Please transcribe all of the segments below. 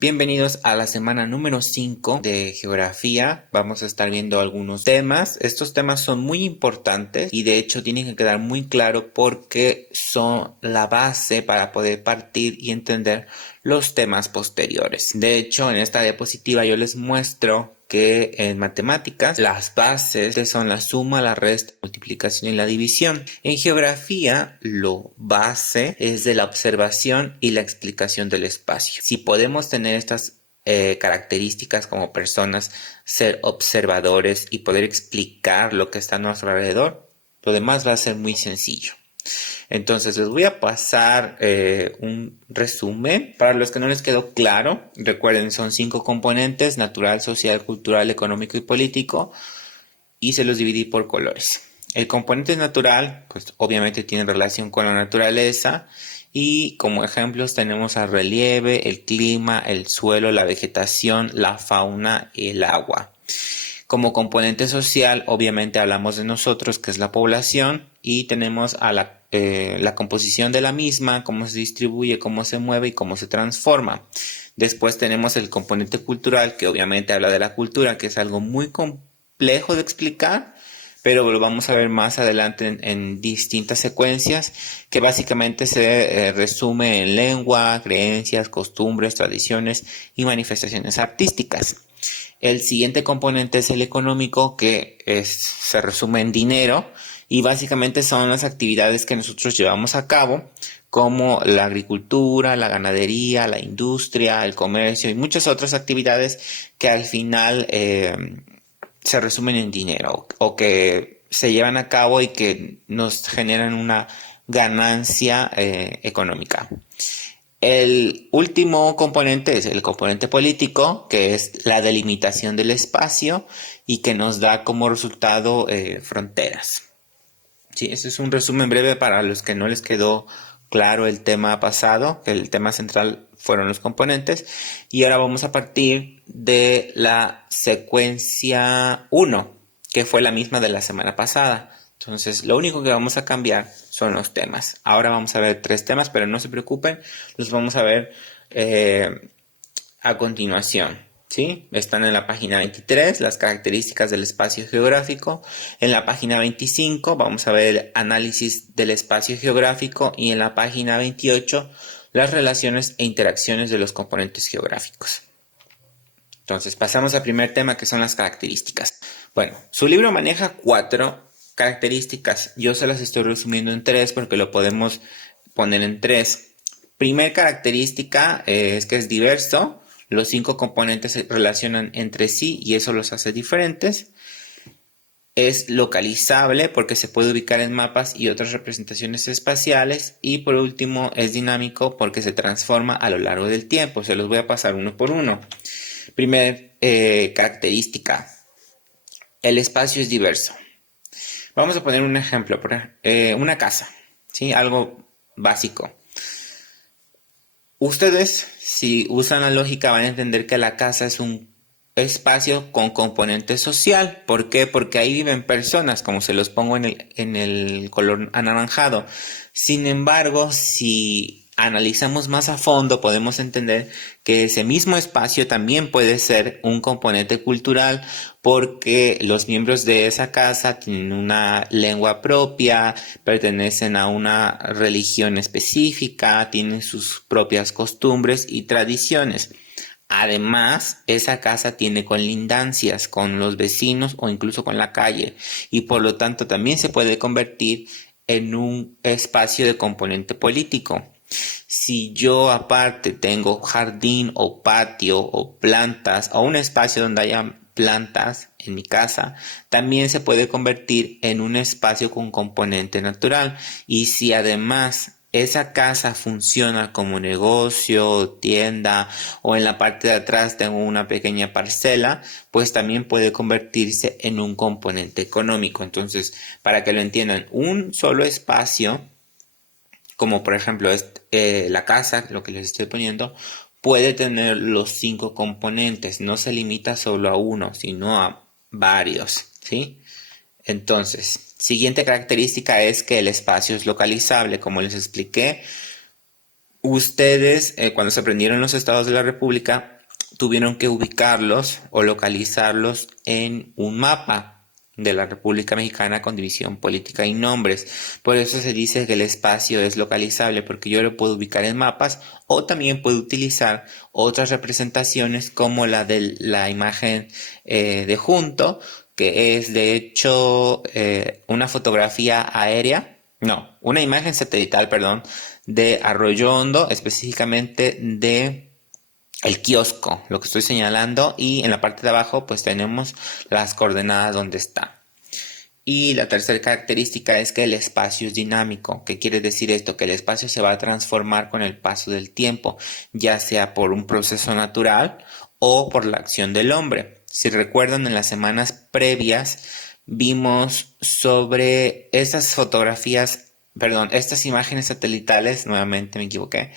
Bienvenidos a la semana número 5 de geografía. Vamos a estar viendo algunos temas. Estos temas son muy importantes y de hecho tienen que quedar muy claro porque son la base para poder partir y entender los temas posteriores. De hecho, en esta diapositiva yo les muestro que en matemáticas las bases son la suma, la resta, la multiplicación y la división. En geografía lo base es de la observación y la explicación del espacio. Si podemos tener estas características como personas, ser observadores y poder explicar lo que está a nuestro alrededor, lo demás va a ser muy sencillo. Entonces les voy a pasar un resumen. Para los que no les quedó claro, recuerden, son 5 componentes: natural, social, cultural, económico y político, y se los dividí por colores. El componente natural, pues obviamente tiene relación con la naturaleza, y como ejemplos tenemos al relieve, el clima, el suelo, la vegetación, la fauna y el agua. Como componente social, obviamente hablamos de nosotros, que es la población, y tenemos a la composición de la misma, cómo se distribuye, cómo se mueve y cómo se transforma. Después tenemos el componente cultural, que obviamente habla de la cultura, que es algo muy complejo de explicar, pero lo vamos a ver más adelante en distintas secuencias, que básicamente se resume en lengua, creencias, costumbres, tradiciones y manifestaciones artísticas. El siguiente componente es el económico, que se resume en dinero, y básicamente son las actividades que nosotros llevamos a cabo, como la agricultura, la ganadería, la industria, el comercio y muchas otras actividades que al final se resumen en dinero o que se llevan a cabo y que nos generan una ganancia económica. El último componente es el componente político, que es la delimitación del espacio y que nos da como resultado fronteras. Sí, ese es un resumen breve para los que no les quedó claro el tema pasado, que el tema central fueron los componentes. Y ahora vamos a partir de la secuencia 1, que fue la misma de la semana pasada. Entonces, lo único que vamos a cambiar son los temas. Ahora vamos a ver 3 temas, pero no se preocupen, los vamos a ver a continuación. ¿Sí? Están en la página 23, las características del espacio geográfico. En la página 25 vamos a ver el análisis del espacio geográfico, y en la página 28 las relaciones e interacciones de los componentes geográficos. Entonces pasamos al primer tema, que son las características. Bueno, su libro maneja 4 características. Yo se las estoy resumiendo en 3 porque lo podemos poner en 3. Primer característica es que es diverso. Los 5 componentes se relacionan entre sí y eso los hace diferentes. Es localizable porque se puede ubicar en mapas y otras representaciones espaciales. Y por último, es dinámico porque se transforma a lo largo del tiempo. Se los voy a pasar uno por uno. Primera característica: el espacio es diverso. Vamos a poner un ejemplo, una casa, ¿sí? Algo básico. Ustedes, si usan la lógica, van a entender que la casa es un espacio con componente social. ¿Por qué? Porque ahí viven personas, como se los pongo en el color anaranjado. Sin embargo, si analizamos más a fondo, podemos entender que ese mismo espacio también puede ser un componente cultural, porque los miembros de esa casa tienen una lengua propia, pertenecen a una religión específica, tienen sus propias costumbres y tradiciones. Además, esa casa tiene colindancias con los vecinos o incluso con la calle, y por lo tanto también se puede convertir en un espacio de componente político. Si yo aparte tengo jardín o patio o plantas o un espacio donde haya plantas en mi casa, también se puede convertir en un espacio con componente natural. Y si además esa casa funciona como negocio, tienda, o en la parte de atrás tengo una pequeña parcela, pues también puede convertirse en un componente económico. Entonces, para que lo entiendan, un solo espacio, como por ejemplo la casa, lo que les estoy poniendo, puede tener los 5 componentes. No se limita solo a uno, sino a varios, ¿sí? Entonces, siguiente característica es que el espacio es localizable. Como les expliqué, Ustedes, cuando se aprendieron los estados de la República, tuvieron que ubicarlos o localizarlos en un mapa de la República Mexicana con división política y nombres. Por eso se dice que el espacio es localizable, porque yo lo puedo ubicar en mapas o también puedo utilizar otras representaciones como la de la imagen de junto, que es de hecho una fotografía aérea, no, una imagen satelital, perdón, de Arroyo Hondo, específicamente de el kiosco, lo que estoy señalando, y en la parte de abajo pues tenemos las coordenadas donde está. Y la tercera característica es que el espacio es dinámico. ¿Qué quiere decir esto? Que el espacio se va a transformar con el paso del tiempo, ya sea por un proceso natural o por la acción del hombre. Si recuerdan, en las semanas previas vimos sobre estas fotografías, perdón, estas imágenes satelitales, nuevamente me equivoqué,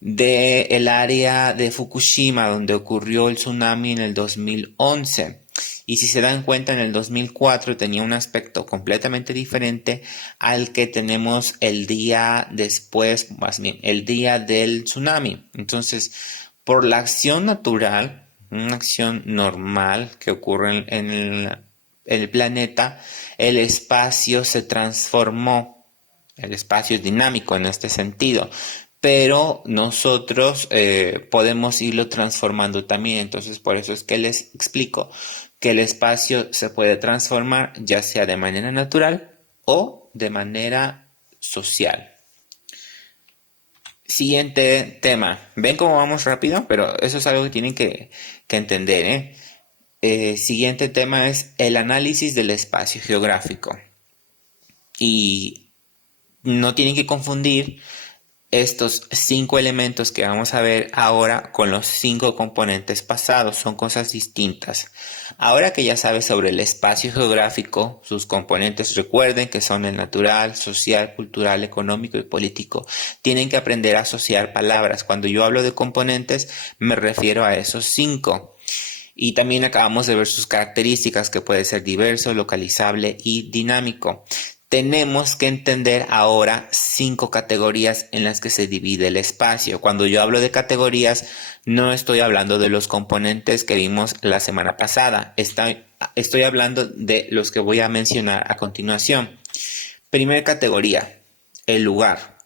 de el área de Fukushima, donde ocurrió el tsunami en el 2011. Y si se dan cuenta, en el 2004 tenía un aspecto completamente diferente al que tenemos el día después, más bien, el día del tsunami. Entonces, por la acción natural, una acción normal que ocurre en el planeta, el espacio se transformó. El espacio es dinámico en este sentido, pero nosotros podemos irlo transformando también. Entonces, por eso es que les explico que el espacio se puede transformar ya sea de manera natural o de manera social. Siguiente tema. ¿Ven cómo vamos rápido? Pero eso es algo que tienen que entender, ¿eh? Siguiente tema es el análisis del espacio geográfico. Y no tienen que confundir estos 5 elementos que vamos a ver ahora con los 5 componentes pasados. Son cosas distintas. Ahora que ya sabes sobre el espacio geográfico, sus componentes, recuerden que son el natural, social, cultural, económico y político. Tienen que aprender a asociar palabras. Cuando yo hablo de componentes, me refiero a esos 5. Y también acabamos de ver sus características, que puede ser diverso, localizable y dinámico. Tenemos que entender ahora 5 categorías en las que se divide el espacio. Cuando yo hablo de categorías, no estoy hablando de los componentes que vimos la semana pasada. Estoy hablando de los que voy a mencionar a continuación. Primera categoría, el lugar.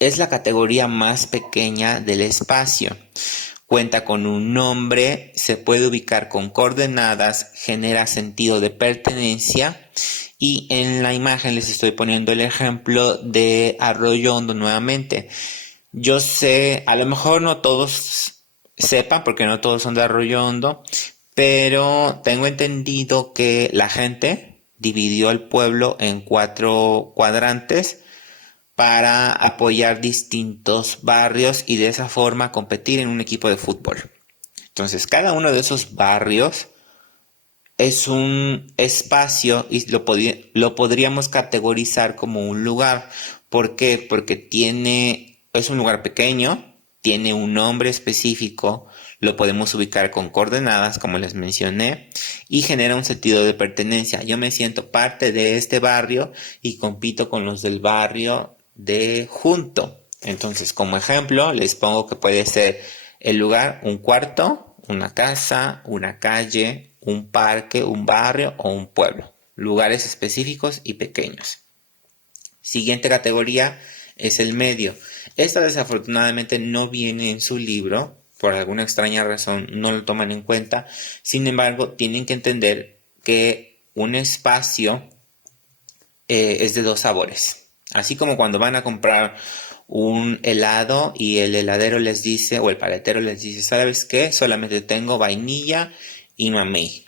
Es la categoría más pequeña del espacio. Cuenta con un nombre, se puede ubicar con coordenadas, genera sentido de pertenencia. Y en la imagen les estoy poniendo el ejemplo de Arroyo Hondo nuevamente. Yo sé, a lo mejor no todos sepan, porque no todos son de Arroyo Hondo, pero tengo entendido que la gente dividió el pueblo en 4 cuadrantes para apoyar distintos barrios y de esa forma competir en un equipo de fútbol. Entonces, cada uno de esos barrios es un espacio y lo podríamos categorizar como un lugar. ¿Por qué? Porque es un lugar pequeño, tiene un nombre específico, lo podemos ubicar con coordenadas, como les mencioné, y genera un sentido de pertenencia. Yo me siento parte de este barrio y compito con los del barrio de junto. Entonces, como ejemplo, les pongo que puede ser el lugar, un cuarto, una casa, una calle, un parque, un barrio o un pueblo. Lugares específicos y pequeños. Siguiente categoría es el medio. Esta desafortunadamente no viene en su libro, por alguna extraña razón no lo toman en cuenta. Sin embargo, tienen que entender que un espacio es de 2 sabores. Así como cuando van a comprar un helado y el heladero les dice, o el paletero les dice, ¿sabes qué? Solamente tengo vainilla y mamey.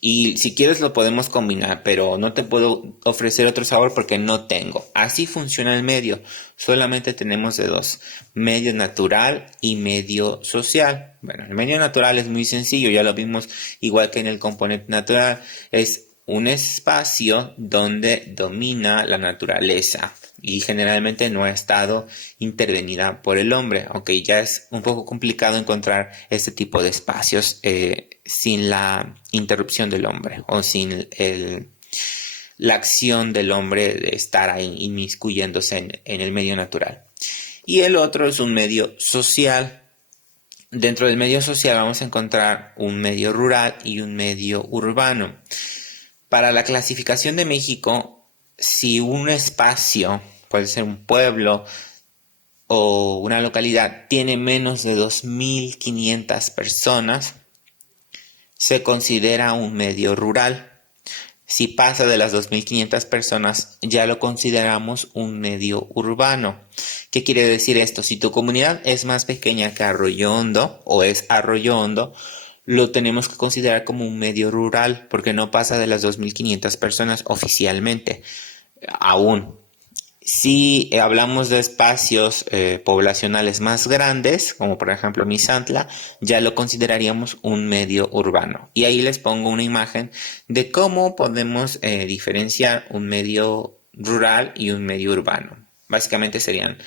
Y si quieres lo podemos combinar, pero no te puedo ofrecer otro sabor porque no tengo. Así funciona el medio. Solamente tenemos de 2. Medio natural y medio social. Bueno, el medio natural es muy sencillo, ya lo vimos igual que en el componente natural. Es un espacio donde domina la naturaleza y generalmente no ha estado intervenida por el hombre, aunque ya es un poco complicado encontrar este tipo de espacios sin la interrupción del hombre o sin la acción del hombre de estar ahí inmiscuyéndose en el medio natural. Y el otro es un medio social. Dentro del medio social vamos a encontrar un medio rural y un medio urbano. Para la clasificación de México, si un espacio, puede ser un pueblo o una localidad, tiene menos de 2.500 personas, se considera un medio rural. Si pasa de las 2.500 personas, ya lo consideramos un medio urbano. ¿Qué quiere decir esto? Si tu comunidad es más pequeña que Arroyo Hondo o es Arroyo Hondo, lo tenemos que considerar como un medio rural porque no pasa de las 2.500 personas oficialmente aún. Si hablamos de espacios poblacionales más grandes, como por ejemplo Misantla, ya lo consideraríamos un medio urbano. Y ahí les pongo una imagen de cómo podemos diferenciar un medio rural y un medio urbano. Básicamente serían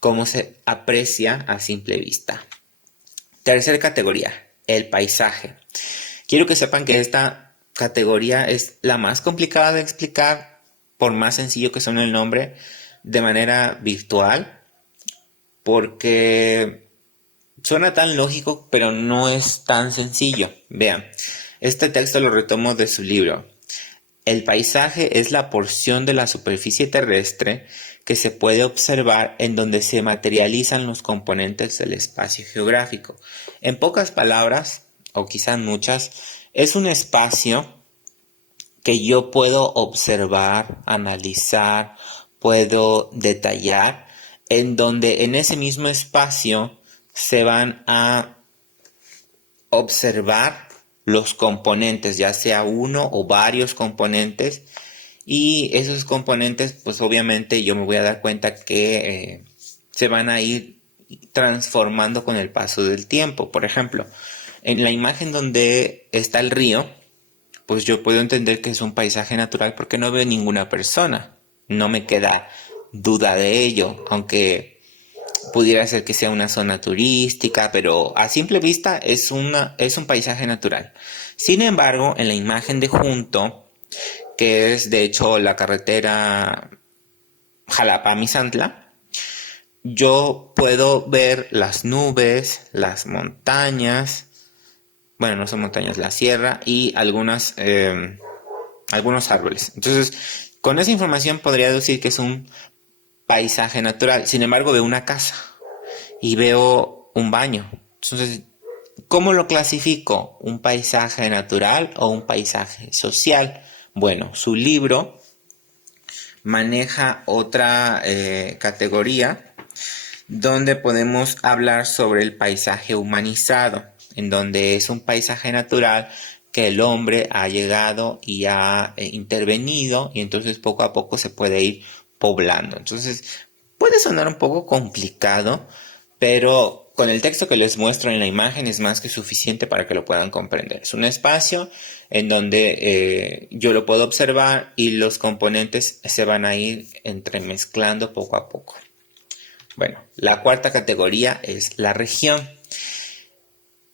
cómo se aprecia a simple vista. Tercera categoría, el paisaje. Quiero que sepan que esta categoría es la más complicada de explicar, por más sencillo que suene el nombre, de manera virtual, porque suena tan lógico, pero no es tan sencillo. Vean, este texto lo retomo de su libro. El paisaje es la porción de la superficie terrestre que se puede observar en donde se materializan los componentes del espacio geográfico. En pocas palabras, o quizás muchas, es un espacio que yo puedo observar, analizar, puedo detallar, en donde en ese mismo espacio se van a observar los componentes, ya sea uno o varios componentes, y esos componentes, pues obviamente yo me voy a dar cuenta que se van a ir transformando con el paso del tiempo. Por ejemplo, en la imagen donde está el río, pues yo puedo entender que es un paisaje natural porque no veo ninguna persona. No me queda duda de ello, aunque pudiera ser que sea una zona turística, pero a simple vista es un paisaje natural. Sin embargo, en la imagen de junto, que es de hecho la carretera Jalapa-Misantla, yo puedo ver las nubes, las montañas, bueno, no son montañas, la sierra y algunos árboles. Entonces, con esa información podría decir que es un paisaje natural. Sin embargo, veo una casa y veo un baño. Entonces, ¿cómo lo clasifico? ¿Un paisaje natural o un paisaje social? Bueno, su libro maneja otra categoría donde podemos hablar sobre el paisaje humanizado, en donde es un paisaje natural que el hombre ha llegado y ha intervenido y entonces poco a poco se puede ir poblando. Entonces puede sonar un poco complicado, pero con el texto que les muestro en la imagen es más que suficiente para que lo puedan comprender. Es un espacio en donde yo lo puedo observar y los componentes se van a ir entremezclando poco a poco. Bueno, la cuarta categoría es la región.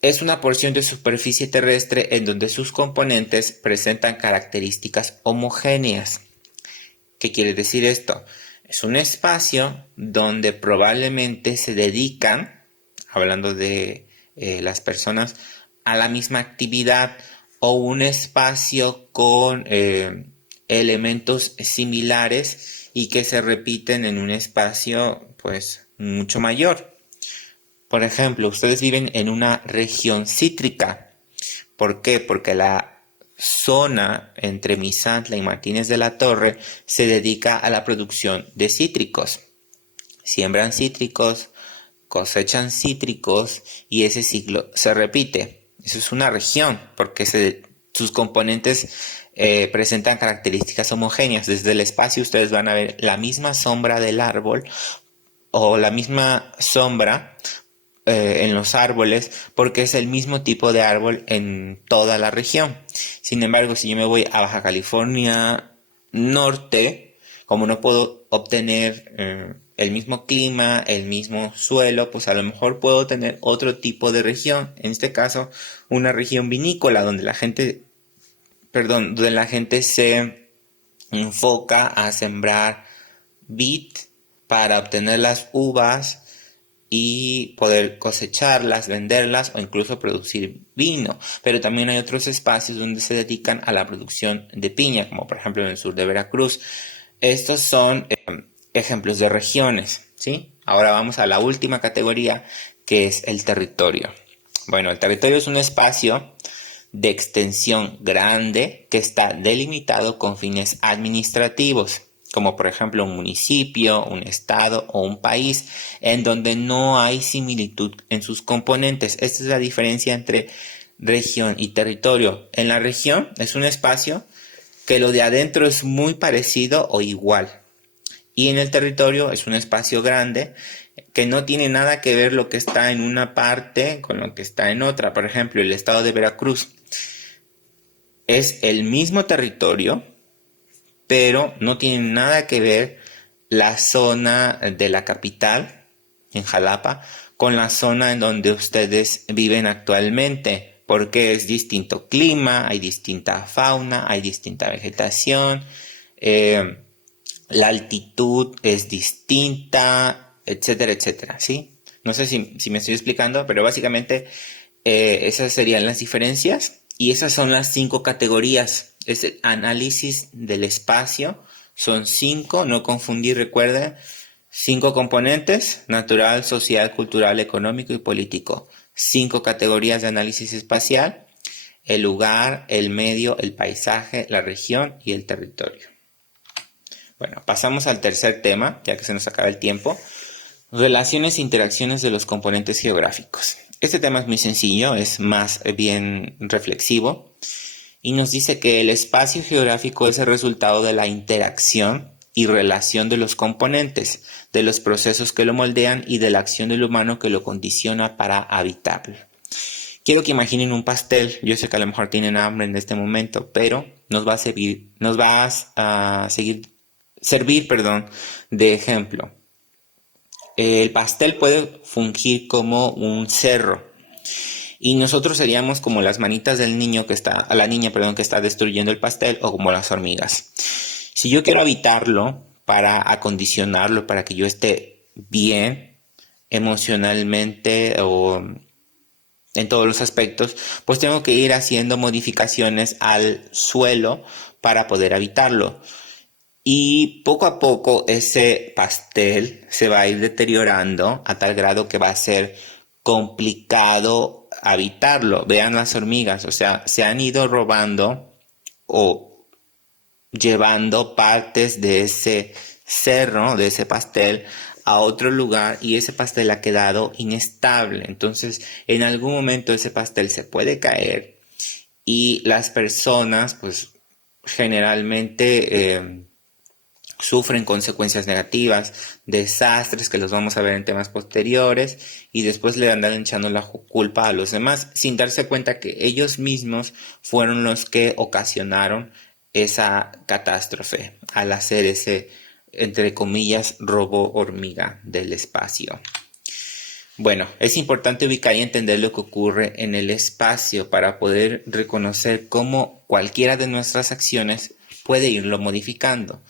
Es una porción de superficie terrestre en donde sus componentes presentan características homogéneas. ¿Qué quiere decir esto? Es un espacio donde probablemente se dedican, hablando de las personas, a la misma actividad o un espacio con elementos similares y que se repiten en un espacio pues mucho mayor. Por ejemplo, ustedes viven en una región cítrica. ¿Por qué? Porque la zona entre Misantla y Martínez de la Torre se dedica a la producción de cítricos. Siembran cítricos, cosechan cítricos y ese ciclo se repite. Eso es una región porque sus componentes presentan características homogéneas. Desde el espacio ustedes van a ver la misma sombra del árbol o la misma sombra en los árboles porque es el mismo tipo de árbol en toda la región. Sin embargo, si yo me voy a Baja California Norte, como no puedo obtener el mismo clima, el mismo suelo, pues a lo mejor puedo tener otro tipo de región. En este caso, una región vinícola donde la gente se enfoca a sembrar vid para obtener las uvas y poder cosecharlas, venderlas o incluso producir vino. Pero también hay otros espacios donde se dedican a la producción de piña, como por ejemplo en el sur de Veracruz. Estos son ejemplos de regiones, ¿sí? Ahora vamos a la última categoría, que es el territorio. Bueno, el territorio es un espacio de extensión grande que está delimitado con fines administrativos, como por ejemplo un municipio, un estado o un país, en donde no hay similitud en sus componentes. Esta es la diferencia entre región y territorio. En la región es un espacio que lo de adentro es muy parecido o igual. Y en el territorio es un espacio grande que no tiene nada que ver lo que está en una parte con lo que está en otra. Por ejemplo, el estado de Veracruz es el mismo territorio, pero no tiene nada que ver la zona de la capital, en Jalapa, con la zona en donde ustedes viven actualmente, porque es distinto clima, hay distinta fauna, hay distinta vegetación, la altitud es distinta, etcétera, etcétera, ¿sí? No sé si me estoy explicando, pero básicamente esas serían las diferencias y esas son las 5 categorías. Es el análisis del espacio, son 5, no confundir, recuerden, 5 componentes: natural, social, cultural, económico y político. 5 categorías de análisis espacial: el lugar, el medio, el paisaje, la región y el territorio. Bueno, pasamos al tercer tema, ya que se nos acaba el tiempo. Relaciones e interacciones de los componentes geográficos. Este tema es muy sencillo, es más bien reflexivo y nos dice que el espacio geográfico es el resultado de la interacción y relación de los componentes, de los procesos que lo moldean y de la acción del humano que lo condiciona para habitarlo. Quiero que imaginen un pastel. Yo sé que a lo mejor tienen hambre en este momento, pero nos va a servir de ejemplo. El pastel puede fungir como un cerro y nosotros seríamos como las manitas del niño la niña, perdón, que está destruyendo el pastel, o como las hormigas. Si yo quiero habitarlo para acondicionarlo, para que yo esté bien emocionalmente o en todos los aspectos, pues tengo que ir haciendo modificaciones al suelo para poder habitarlo. Y poco a poco ese pastel se va a ir deteriorando a tal grado que va a ser complicado habitarlo. Vean las hormigas, o sea, se han ido robando o llevando partes de ese cerro, de ese pastel, a otro lugar, y ese pastel ha quedado inestable. Entonces, en algún momento ese pastel se puede caer y las personas, pues, generalmente sufren consecuencias negativas, desastres que los vamos a ver en temas posteriores, y después le andan echando la culpa a los demás sin darse cuenta que ellos mismos fueron los que ocasionaron esa catástrofe al hacer ese, entre comillas, robo hormiga del espacio. Bueno, es importante ubicar y entender lo que ocurre en el espacio para poder reconocer cómo cualquiera de nuestras acciones puede irlo modificando.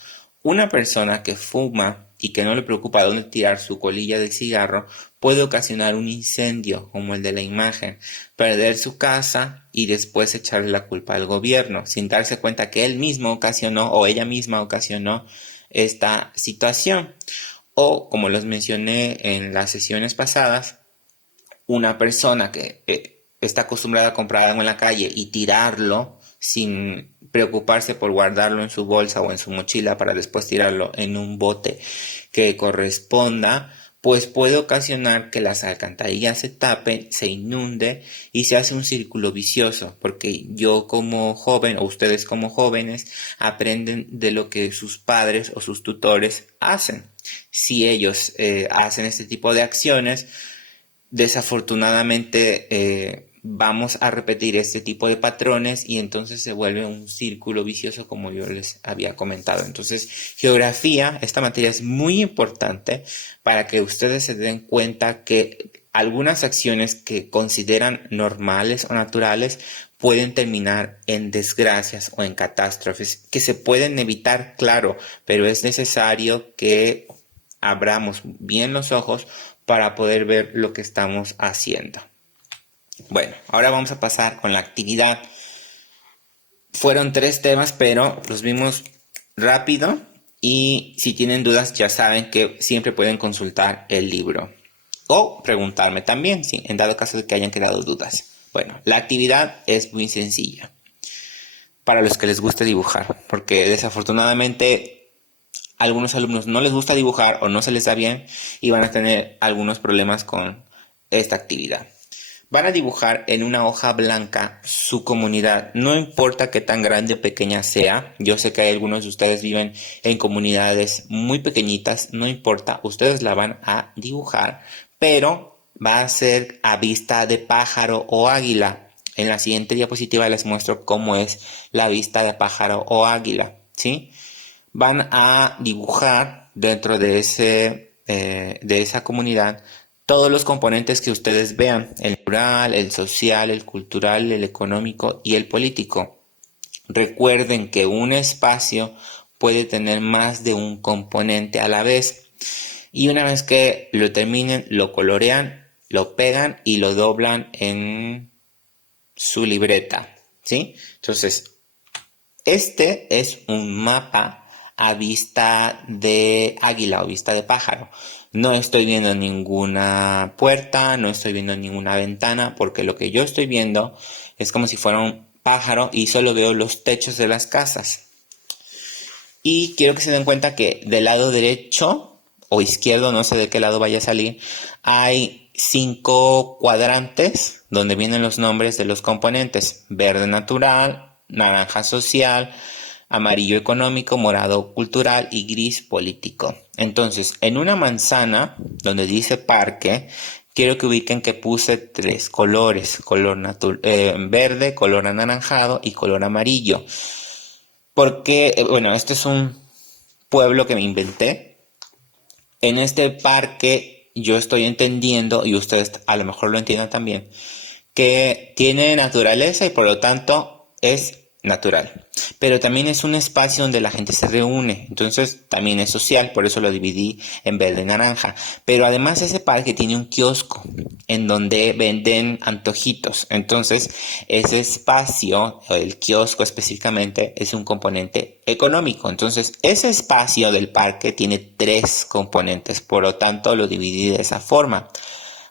Una persona que fuma y que no le preocupa dónde tirar su colilla de cigarro puede ocasionar un incendio, como el de la imagen, perder su casa y después echarle la culpa al gobierno, sin darse cuenta que él mismo ocasionó o ella misma ocasionó esta situación. O, como los mencioné en las sesiones pasadas, una persona que está acostumbrada a comprar algo en la calle y tirarlo sin preocuparse por guardarlo en su bolsa o en su mochila para después tirarlo en un bote que corresponda, pues puede ocasionar que las alcantarillas se tapen, se inunde y se hace un círculo vicioso, porque yo como joven o ustedes como jóvenes aprenden de lo que sus padres o sus tutores hacen. Si ellos hacen este tipo de acciones, desafortunadamente vamos a repetir este tipo de patrones y entonces se vuelve un círculo vicioso, como yo les había comentado. Entonces, geografía, esta materia es muy importante para que ustedes se den cuenta que algunas acciones que consideran normales o naturales pueden terminar en desgracias o en catástrofes que se pueden evitar, claro, pero es necesario que abramos bien los ojos para poder ver lo que estamos haciendo. Bueno, ahora vamos a pasar con la actividad. Fueron 3 temas, pero los vimos rápido y si tienen dudas ya saben que siempre pueden consultar el libro o preguntarme también, en dado caso de que hayan quedado dudas. Bueno, la actividad es muy sencilla para los que les guste dibujar, porque desafortunadamente a algunos alumnos no les gusta dibujar o no se les da bien y van a tener algunos problemas con esta actividad. Van a dibujar en una hoja blanca su comunidad, no importa qué tan grande o pequeña sea. Yo sé que hay algunos de ustedes viven en comunidades muy pequeñitas, no importa, ustedes la van a dibujar, pero va a ser a vista de pájaro o águila. En la siguiente diapositiva les muestro cómo es la vista de pájaro o águila, ¿sí? Van a dibujar dentro de esa comunidad todos los componentes que ustedes vean: el rural, el social, el cultural, el económico y el político. Recuerden que un espacio puede tener más de un componente a la vez. Y una vez que lo terminen, lo colorean, lo pegan y lo doblan en su libreta, ¿sí? Entonces, este es un mapa a vista de águila o vista de pájaro. No estoy viendo ninguna puerta, no estoy viendo ninguna ventana, porque lo que yo estoy viendo es como si fuera un pájaro y solo veo los techos de las casas. Y quiero que se den cuenta que del lado derecho o izquierdo, no sé de qué lado vaya a salir, hay 5 cuadrantes donde vienen los nombres de los componentes: verde natural, naranja social, amarillo económico, morado cultural y gris político. Entonces, en una manzana donde dice parque, quiero que ubiquen que puse 3 colores: color verde, color anaranjado y color amarillo. Porque, bueno, este es un pueblo que me inventé. En este parque yo estoy entendiendo, y ustedes a lo mejor lo entiendan también, que tiene naturaleza y por lo tanto es natural. Pero también es un espacio donde la gente se reúne, entonces también es social, por eso lo dividí en verde y naranja. Pero además ese parque tiene un kiosco en donde venden antojitos, entonces ese espacio, el kiosco específicamente, es un componente económico. Entonces ese espacio del parque tiene 3 componentes, por lo tanto lo dividí de esa forma.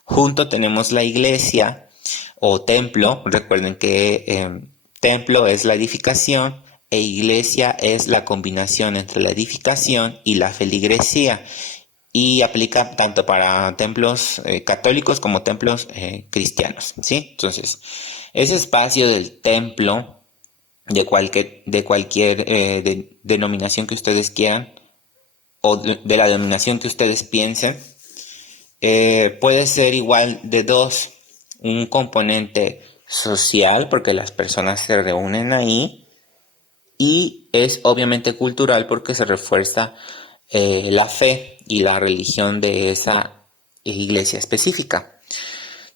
Junto tenemos la iglesia o templo. Recuerden que templo es la edificación e iglesia es la combinación entre la edificación y la feligresía, y aplica tanto para templos católicos como templos cristianos, ¿sí? Entonces, ese espacio del templo, de cualquier denominación que ustedes quieran, o de la denominación que ustedes piensen, puede ser igual de 2: un componente social, porque las personas se reúnen ahí, y es obviamente cultural, porque se refuerza la fe y la religión de esa iglesia específica.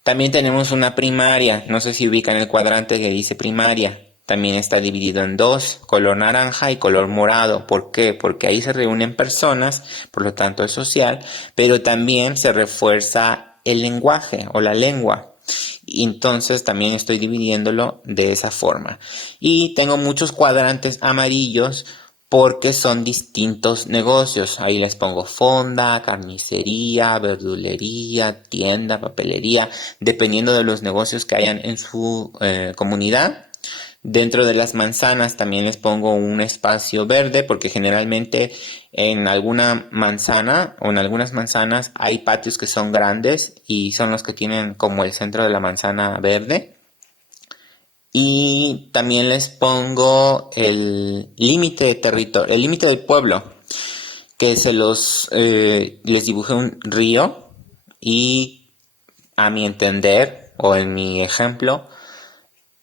También tenemos una primaria, no sé si ubican el cuadrante que dice primaria. También está dividido en 2, color naranja y color morado. ¿Por qué? Porque ahí se reúnen personas, por lo tanto es social, pero también se refuerza el lenguaje o la lengua. Y entonces también estoy dividiéndolo de esa forma. Y tengo muchos cuadrantes amarillos porque son distintos negocios. Ahí les pongo fonda, carnicería, verdulería, tienda, papelería, dependiendo de los negocios que hayan en su comunidad. Dentro de las manzanas también les pongo un espacio verde, porque generalmente en alguna manzana o en algunas manzanas hay patios que son grandes y son los que tienen como el centro de la manzana verde. Y también les pongo el límite de territorio, el límite del pueblo, que les dibujé un río, y a mi entender o en mi ejemplo,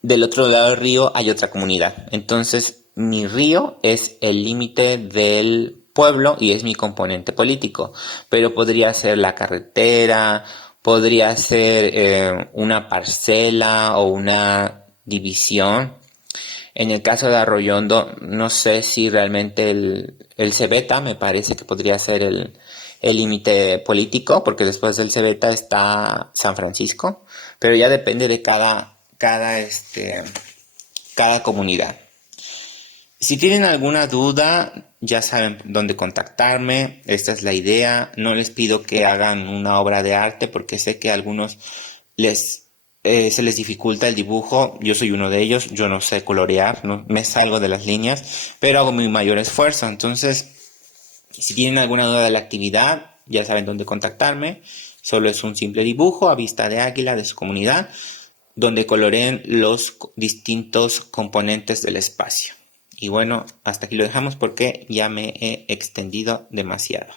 del otro lado del río hay otra comunidad. Entonces mi río es el límite del pueblo y es mi componente político. Pero podría ser la carretera, podría ser una parcela o una división. En el caso de Arroyondo, no sé si realmente el Cebeta, me parece que podría ser el el límite político, porque después del Cebeta está San Francisco, pero ya depende de cada comunidad. Si tienen alguna duda, ya saben dónde contactarme. Esta es la idea. No les pido que hagan una obra de arte porque sé que a algunos se les dificulta el dibujo. Yo soy uno de ellos. Yo no sé colorear, no me salgo de las líneas, pero hago mi mayor esfuerzo. Entonces, si tienen alguna duda de la actividad, ya saben dónde contactarme. Solo es un simple dibujo a vista de águila de su comunidad, donde coloreen los distintos componentes del espacio. Y bueno, hasta aquí lo dejamos porque ya me he extendido demasiado.